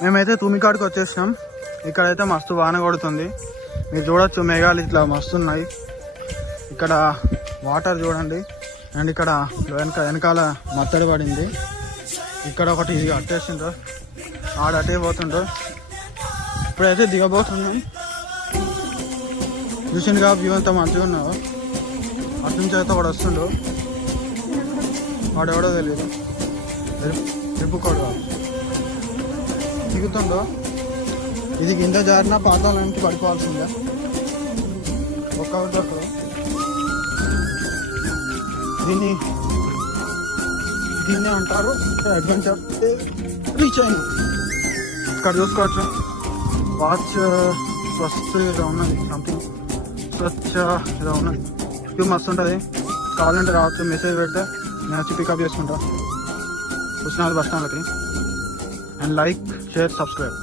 మేమైతే తుమికాడికి వచ్చేసినాం. ఇక్కడైతే మస్తు వాన కొడుతుంది. మీరు చూడొచ్చు, మేఘాలు ఇట్లా మస్తు ఉన్నాయి. ఇక్కడ వాటర్ చూడండి. అండ్ ఇక్కడ వెనకాల మత్తడి పడింది. ఇక్కడ ఒకటి అట్టేసిండ్రు, ఆడ అట్టే పోతుండ్రు. ఇప్పుడైతే దిగబోతున్నాం. చూసిండుగా వ్యూ అంతా మంచిగా ఉన్నావు. అటు నుంచి అయితే ఒకడు వస్తుండు, వాడెవడో తెలియదు, ఎప్పుకోడు దిగుతుండో. ఇది కింద జారిన పాతాళానికి పడిపోవాల్సిందే. ఒక్క దీన్ని అంటారు అడ్వెంచర్. రీచ్ అయింది. ఇక్కడ చూసుకోవచ్చు, వాచ్ స్వచ్ఛ ఏదో ఉన్నది, సంథింగ్ స్వచ్ఛ ఏదో ఉన్నది. వ్యూ మస్తు ఉంటుంది. కావాలంటే రావచ్చు, మెసేజ్ పెడితే నేను వచ్చి పికప్ చేసుకుంటా. కృష్ణాది బస్ స్టాండ్కి. And like, share, subscribe.